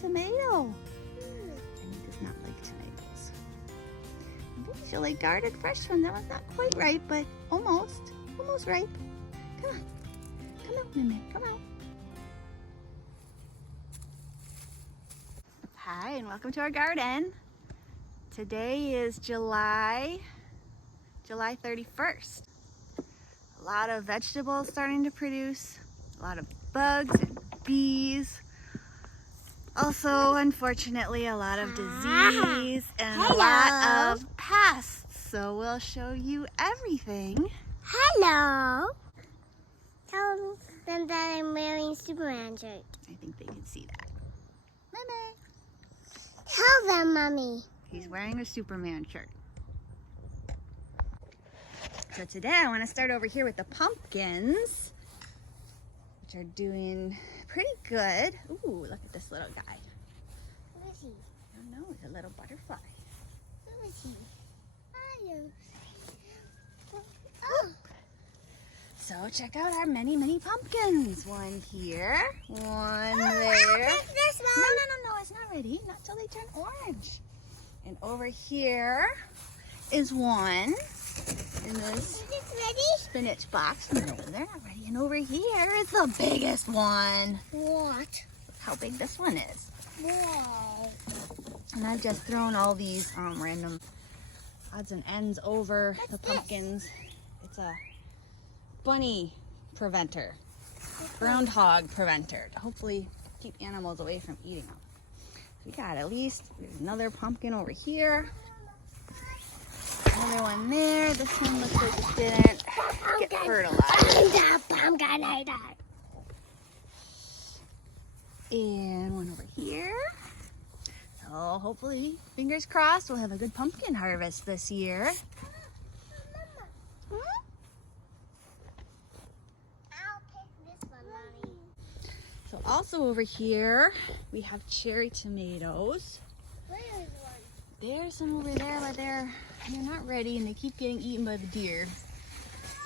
tomato. And he does not like tomatoes. I think she'll like garden fresh one. That one's not quite ripe, but almost ripe. Come on. Come out, Mimi. Come out. Hi, and welcome to our garden. Today is July 31st. A lot of vegetables starting to produce, a lot of bugs and bees. Also, unfortunately, a lot of disease and a lot of pests. So we'll show you everything. Hello. Tell them that I'm wearing Superman shirt. I think they can see that. Meme. Tell them, Mommy. He's wearing a Superman shirt. So today I want to start over here with the pumpkins, which are doing pretty good. Ooh, look at this little guy. Who is he? I don't know, he's a little butterfly. Who is he? Oh. So check out our many, many pumpkins. One here, one there. I'll pick this one. No, it's not ready. Not till they turn orange. And over here is one in this Is this ready? spinach box. No, they're not ready. And over here is the biggest one. What? Look how big this one is. Wow. And I've just thrown all these random odds and ends over the pumpkins. It's a bunny preventer, groundhog preventer, to hopefully keep animals away from eating them. We got at least, there's another pumpkin over here. Another one there. This one looks like it didn't get fertilized. And one over here. So hopefully, fingers crossed, we'll have a good pumpkin harvest this year. So also over here, we have cherry tomatoes. Where is one? There's some over there, but they're not ready and they keep getting eaten by the deer.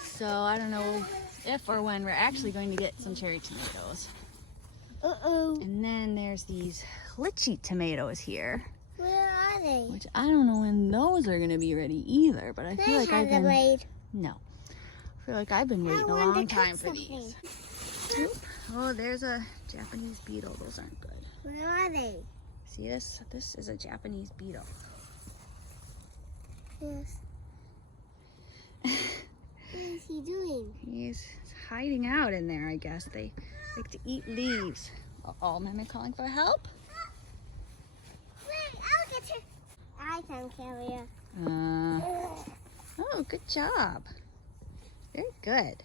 So I don't know if or when we're actually going to get some cherry tomatoes. Uh-oh. And then there's these lychee tomatoes here, Where are they? which I don't know when those are going to be ready either, but I feel like I've been... wait. No. I feel like I've been waiting a long time for these. Oop. Oh, there's a Japanese beetle. Those aren't good. Where are they? See this? This is a Japanese beetle. Yes. What is he doing? He's hiding out in there, I guess. They like to eat leaves. Uh-oh, Meme calling for help? Wait, I'll get her. I can carry her. Oh, good job. Very good.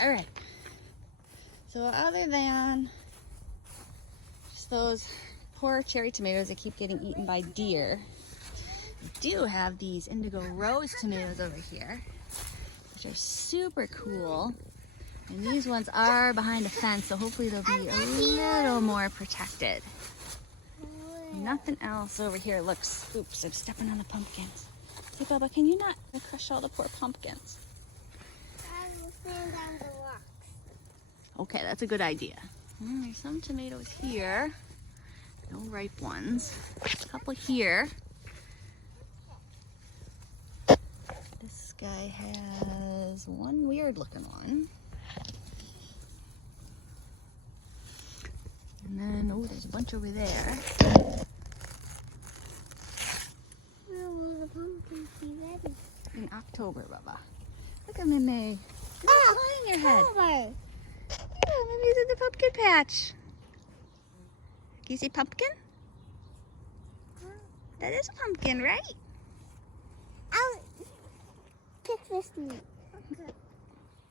All right. So other than just those poor cherry tomatoes that keep getting eaten by deer, we do have these indigo rose tomatoes over here, which are super cool. And these ones are behind a fence, so hopefully they'll be a little more protected. Nothing else over here looks... Oops, I'm stepping on the pumpkins. Hey, Bubba, can you not crush all the poor pumpkins? I will stand on the rocks. Okay, that's a good idea. There's some tomatoes here. No ripe ones. A couple here. This guy has one weird looking one. And then, oh, there's a bunch over there. Where will the pumpkins be ready? In October, Bubba. Look at Meme. Flying your head. Over. Yeah, Meme's in the pumpkin patch. Can you see pumpkin? That is a pumpkin, right? I'll pick this one.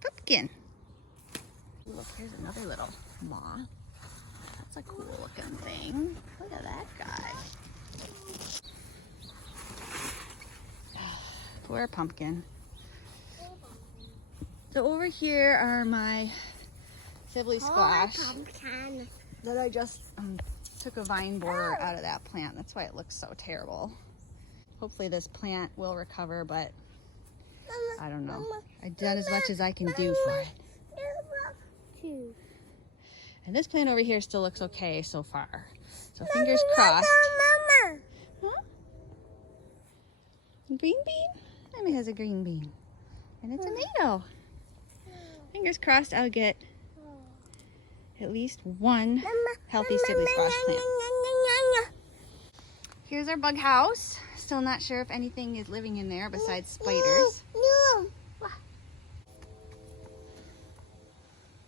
Pumpkin. Look, here's another little moth. That's a cool looking thing. Look at that guy. Poor pumpkin. So over here are my Sibley squash Pumpkin. that I just took a vine border out of that plant. That's why it looks so terrible. Hopefully this plant will recover, but I don't know. I've done as much as I can do for it. And this plant over here still looks okay so far. So fingers crossed. Mama. Huh? Green bean? Emma has a green bean. And a tomato. Fingers crossed I'll get at least one healthy sibley squash plant. Here's our bug house. Still not sure if anything is living in there besides spiders. No.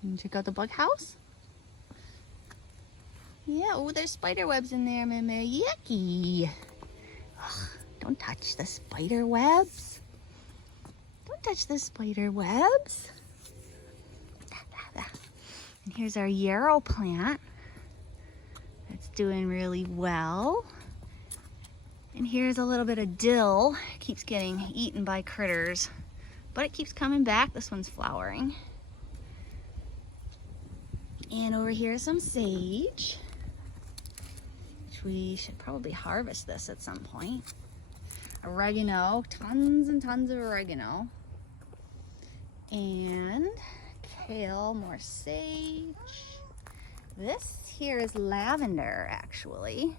You can check out the bug house. Yeah, oh, there's spider webs in there, Mama. Yucky. Ugh, don't touch the spider webs. Don't touch the spider webs. And here's our yarrow plant. That's doing really well. And here's a little bit of dill. It keeps getting eaten by critters, but it keeps coming back. This one's flowering. And over here is some sage, which we should probably harvest this at some point. Oregano, tons and tons of oregano. And kale, more sage. This here is lavender, actually.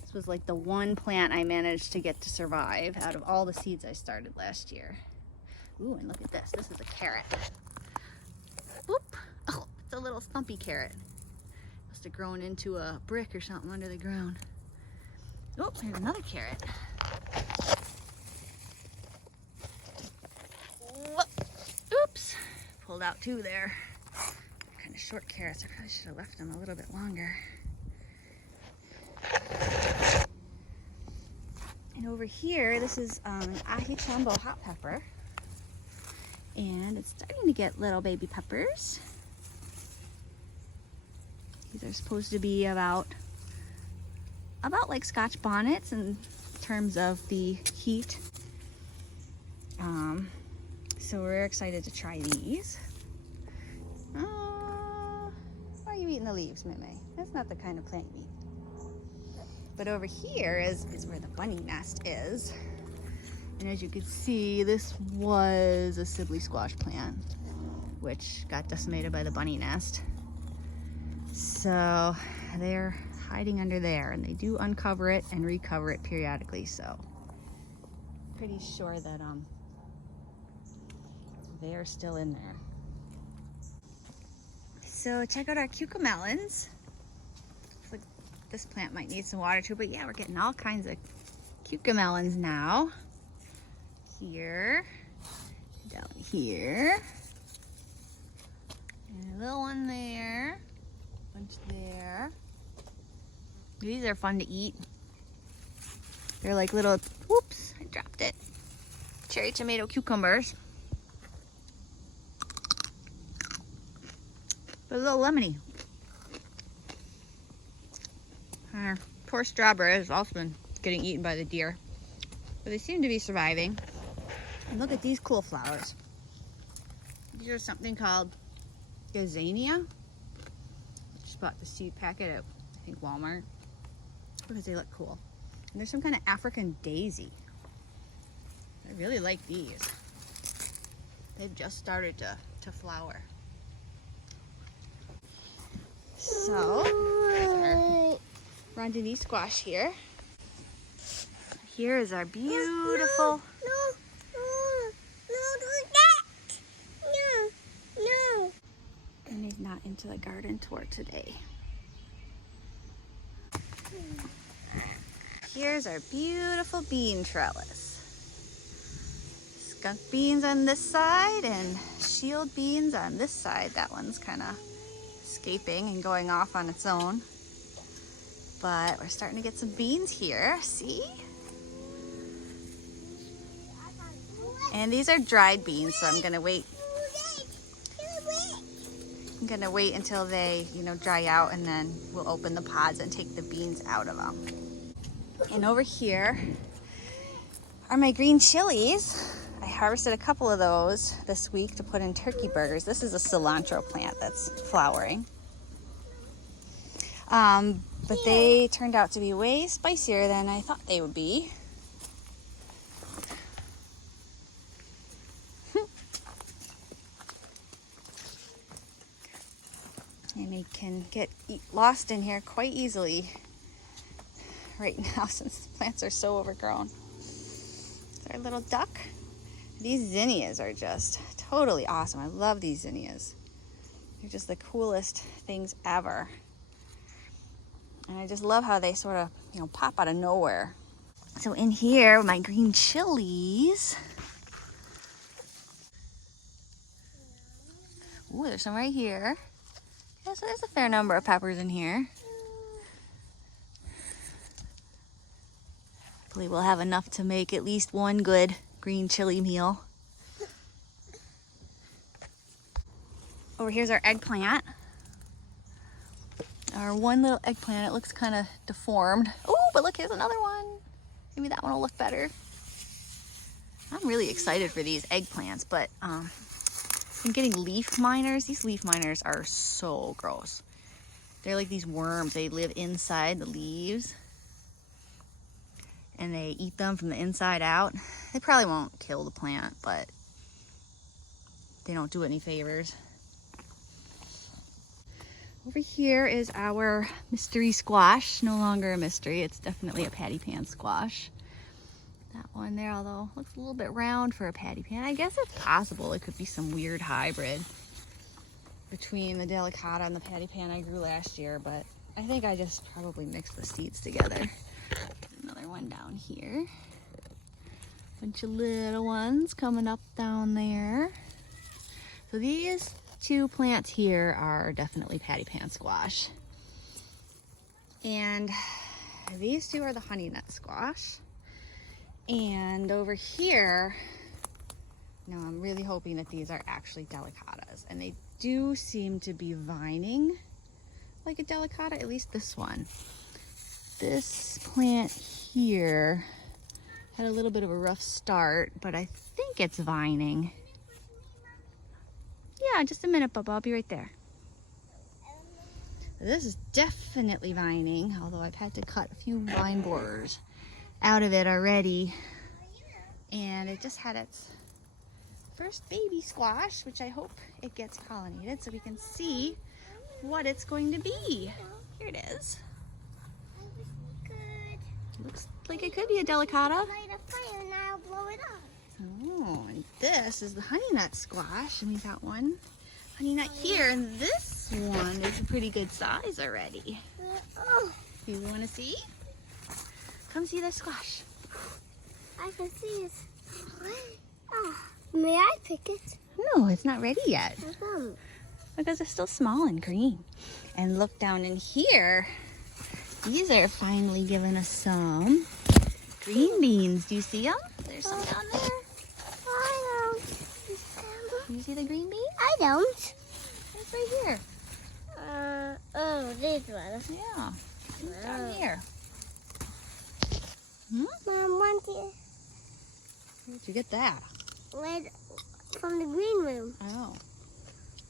This was like the one plant I managed to get to survive out of all the seeds I started last year. Ooh, and look at this. This is a carrot. Oop. Oh, it's a little stumpy carrot. Must have grown into a brick or something under the ground. Oh, here's another carrot. Oops. Pulled out two there. Kind of short carrots. I probably should have left them a little bit longer. And over here, this is an ahi chombo hot pepper. And it's starting to get little baby peppers. These are supposed to be about like Scotch bonnets in terms of the heat. So we're excited to try these. Why are you eating the leaves, Meme? That's not the kind of plant you eat. But over here is where the bunny nest is. And as you can see, this was a sibley squash plant, which got decimated by the bunny nest. So they're hiding under there, and they do uncover it and recover it periodically. So pretty sure that they're still in there. So check out our cucamelons. Looks like this plant might need some water too, but yeah, we're getting all kinds of cucamelons now. Here, down here, and a little one there, bunch there. These are fun to eat. They're like little, whoops, I dropped it. Cherry tomato cucumbers. But a little lemony. Our poor strawberry has also been getting eaten by the deer. But they seem to be surviving. And look at these cool flowers. These are something called gazania. Just bought the seed packet at, I think, Walmart. Because they look cool. And there's some kind of African daisy. I really like these. They've just started to flower. So, our Rondanese squash here. Here is our beautiful... No. And he's not into the garden tour today. Here's our beautiful bean trellis. Skunk beans on this side and shield beans on this side. That one's kind of escaping and going off on its own. But we're starting to get some beans here, see? And these are dried beans, so I'm gonna wait. I'm gonna wait until they, dry out, and then we'll open the pods and take the beans out of them. And over here are my green chilies. I harvested a couple of those this week to put in turkey burgers. This is a cilantro plant that's flowering. But they turned out to be way spicier than I thought they would be. And get lost in here quite easily right now since the plants are so overgrown. There's our little duck. These zinnias are just totally awesome. I love these zinnias. They're just the coolest things ever. And I just love how they sort of, pop out of nowhere. So in here, my green chilies. Ooh, there's some right here. Yeah, so there's a fair number of peppers in here. Hopefully we'll have enough to make at least one good green chili meal. Over here's our eggplant. Our one little eggplant, it looks kind of deformed. Oh, but look, here's another one. Maybe that one will look better. I'm really excited for these eggplants, but I'm getting leaf miners. These leaf miners are so gross. They're like these worms. They live inside the leaves and they eat them from the inside out. They probably won't kill the plant, but they don't do it any favors. Over here is our mystery squash. No longer a mystery, it's definitely a patty pan squash. That one there, although looks a little bit round for a patty pan. I guess it's possible it could be some weird hybrid between the delicata and the patty pan I grew last year, but I think I just probably mixed the seeds together. Another one down here. Bunch of little ones coming up down there. So these two plants here are definitely patty pan squash. And these two are the honey nut squash. And over here, now I'm really hoping that these are actually delicatas. And they do seem to be vining like a delicata, at least this one. This plant here had a little bit of a rough start, but I think it's vining. Yeah, just a minute, Bubba. I'll be right there. This is definitely vining, although I've had to cut a few vine borers out of it already. And it just had its first baby squash, which I hope it gets pollinated so we can see what it's going to be. Here it is. Looks like it could be a delicata. Light a fire and I'll blow it up. Oh, and this is the honey nut squash, and we've got one honey nut here, and this one is a pretty good size already. Oh, You want to see? Come see this squash. I can see it. Oh, may I pick it? No, it's not ready yet How come? because it's still small and green. And look down in here. These are finally giving us some green beans. Do you see them? There's some down there. I don't. Do you see the green bean? I don't. It's right here. Oh, this one. Yeah, it's down here. Mom wanted Where'd you get that? light from the green room. Oh.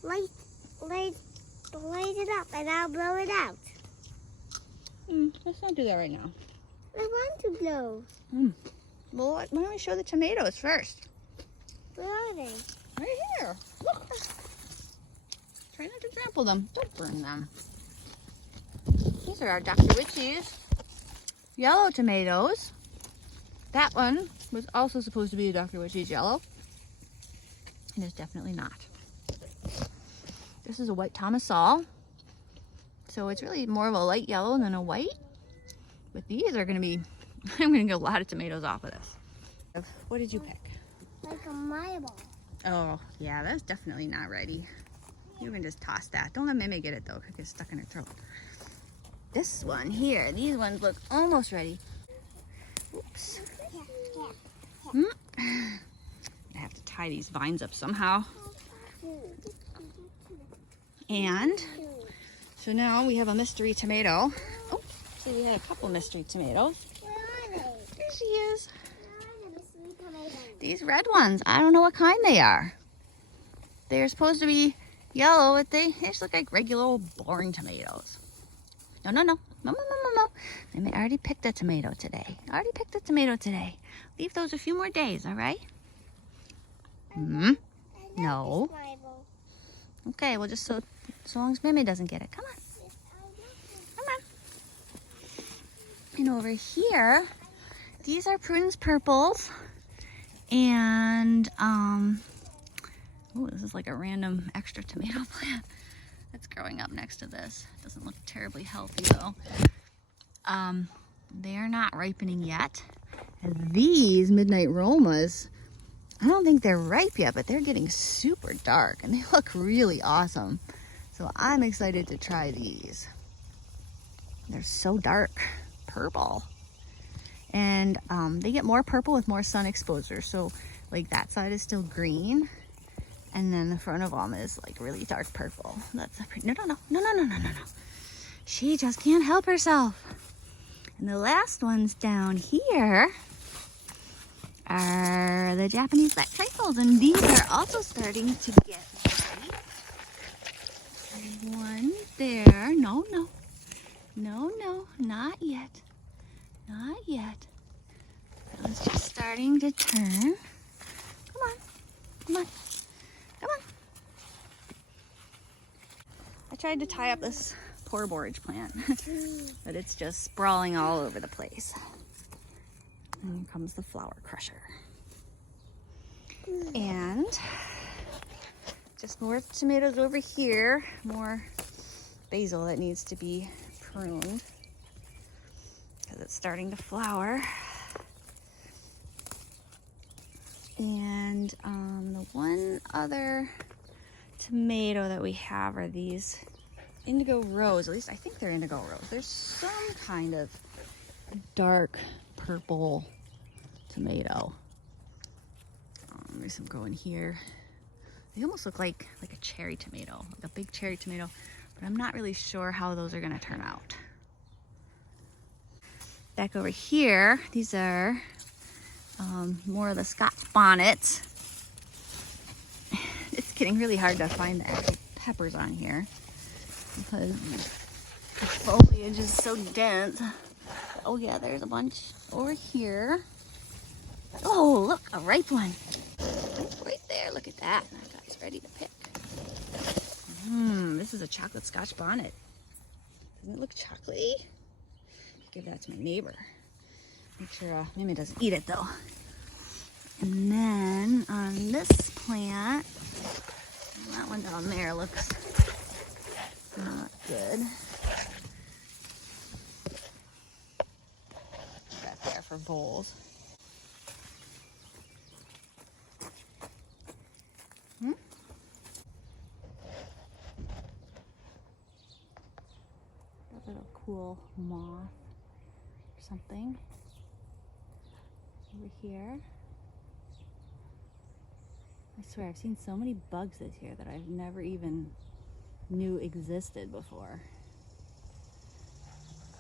Light it up and I'll blow it out. Let's not do that right now. I want to blow. Well, why don't we show the tomatoes first? Where are they? Right here. Look. Try not to trample them. Don't burn them. These are our Dr. Witchy's yellow tomatoes. That one was also supposed to be a Dr. Witchy's yellow. And it's definitely not. This is a white Tomasol. So it's really more of a light yellow than a white. But these are going to be, I'm going to get a lot of tomatoes off of this. What did you pick? Like a marble. Oh, yeah, that's definitely not ready. You can just toss that. Don't let Mimi get it, though, because it's stuck in her throat. This one here, these ones look almost ready. Oops. I have to tie these vines up somehow. And so now we have a mystery tomato. Oh, see, we had a couple mystery tomatoes. Where are they? There she is. Where are the mystery tomatoes? These red ones, I don't know what kind they are. They're supposed to be yellow, but they just look like regular old boring tomatoes. No. I already picked a tomato today. Leave those a few more days, all right? No. Marble. Okay, well, just so long as Mimi doesn't get it. Come on. And over here, these are Prudence purples. And, oh, this is like a random extra tomato plant that's growing up next to this. Doesn't look terribly healthy though. They're not ripening yet. And these Midnight Romas, I don't think they're ripe yet, but they're getting super dark and they look really awesome. So I'm excited to try these. They're so dark purple. And they get more purple with more sun exposure. So like that side is still green. And then the front of them is like really dark purple. That's a pretty, no. She just can't help herself. And the last ones down here are the Japanese black trifles, and these are also starting to get ripe. One there. No, not yet. Not yet. That one's just starting to turn. Come on. I tried to tie up this poor borage plant, but it's just sprawling all over the place. And here comes the flower crusher. And just more tomatoes over here, more basil that needs to be pruned because it's starting to flower. And the one other tomato that we have are these indigo rose. At least I think they're indigo rose. There's some kind of dark purple tomato. There's some growing here. They almost look like a cherry tomato, like a big cherry tomato, but I'm not really sure how those are gonna turn out. Back over here, these are more of the Scotch bonnets. It's getting really hard to find the actual peppers on here because the foliage is so dense. Oh yeah, there's a bunch over here. Oh, look, a ripe one. Right there, look at that. That guy's ready to pick. This is a chocolate Scotch bonnet. Doesn't it look chocolatey? Give that to my neighbor. Make sure Mimi doesn't eat it though. And then on this plant, that one down there looks not good. Back there for bowls. That little cool moth or something over here. I swear I've seen so many bugs this year that I've never even knew existed before.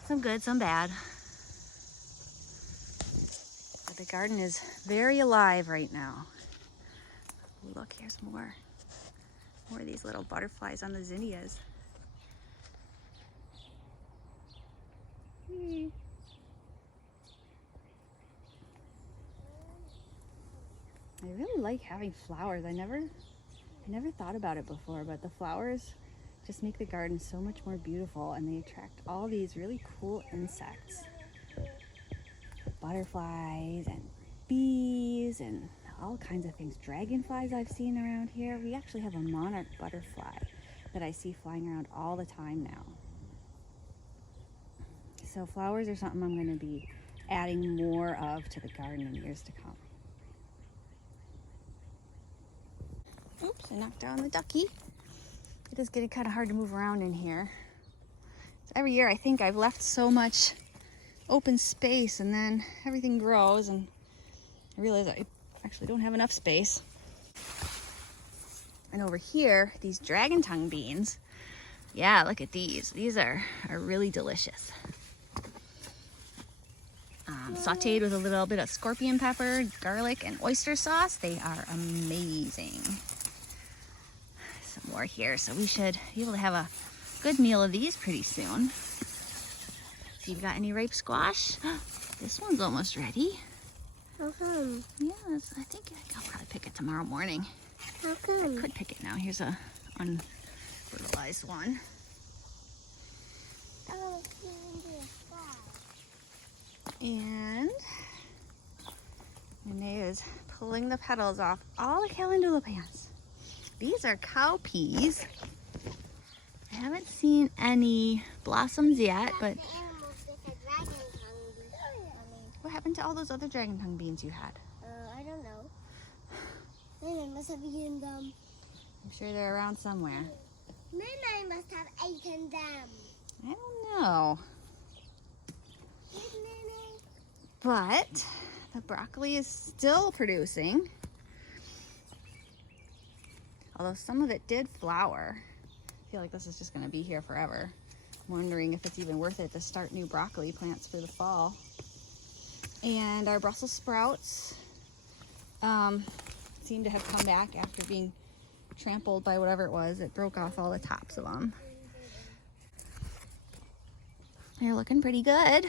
Some good, some bad. But the garden is very alive right now. Ooh, look, here's more. More of these little butterflies on the zinnias. I really like having flowers. I never thought about it before, but the flowers just make the garden so much more beautiful, and they attract all these really cool insects. Butterflies and bees and all kinds of things. Dragonflies I've seen around here. We actually have a monarch butterfly that I see flying around all the time now. So flowers are something I'm going to be adding more of to the garden in years to come. Oops, I knocked down the ducky. It is getting kind of hard to move around in here. So every year I think I've left so much open space, and then everything grows and I realize I actually don't have enough space. And over here, these dragon tongue beans. Yeah, look at these. These are really delicious. Sauteed with a little bit of scorpion pepper, garlic, and oyster sauce. They are amazing. Some more here, so we should be able to have a good meal of these pretty soon. So you've got any ripe squash? This one's almost ready. How come? Yes, I think I'll probably pick it tomorrow morning. How come? I could pick it now. Here's a unfertilized one. Oh, it's going to be a fly. And Renee is pulling the petals off all the calendula plants. These are cow peas. I haven't seen any blossoms yet, but what happened to all those other dragon tongue beans you had? I don't know. Maybe I must have eaten them. I'm sure they're around somewhere. Maybe I must have eaten them. I don't know. But the broccoli is still producing. Although some of it did flower. I feel like this is just going to be here forever. I'm wondering if it's even worth it to start new broccoli plants for the fall. And our Brussels sprouts seem to have come back after being trampled by whatever it was. It broke off all the tops of them. They're looking pretty good.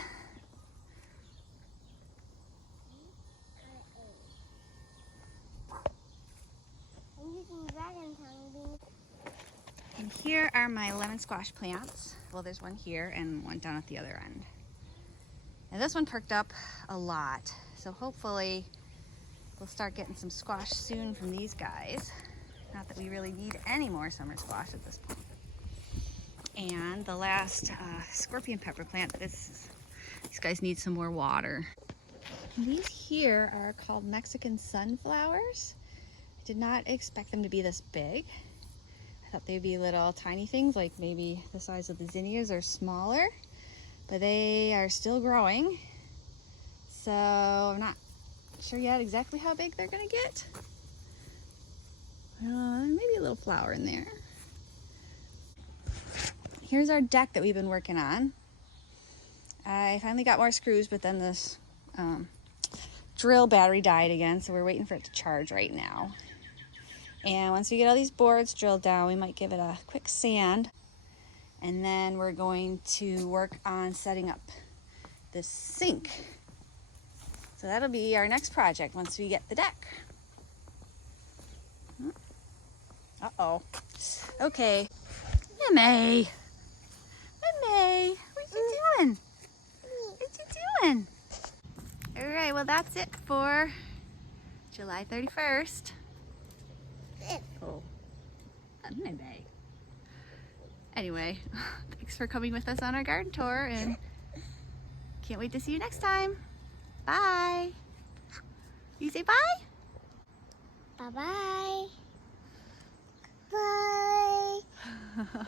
And here are my lemon squash plants. Well, there's one here and one down at the other end. And this one perked up a lot. So hopefully we'll start getting some squash soon from these guys. Not that we really need any more summer squash at this point. And the last scorpion pepper plant, these guys need some more water. And these here are called Mexican sunflowers. I did not expect them to be this big. I thought they'd be little tiny things, like maybe the size of the zinnias or smaller, but they are still growing. So I'm not sure yet exactly how big they're gonna get. Maybe a little flower in there. Here's our deck that we've been working on. I finally got more screws, but then this drill battery died again, so we're waiting for it to charge right now. And once we get all these boards drilled down, we might give it a quick sand. And then we're going to work on setting up this sink. So that'll be our next project once we get the deck. Uh-oh. Okay. May. May, what you doing? What you doing? All right, well that's it for July 31st. Oh, May. Anyway, thanks for coming with us on our garden tour, and can't wait to see you next time. Bye. You say bye? Bye-bye. Bye.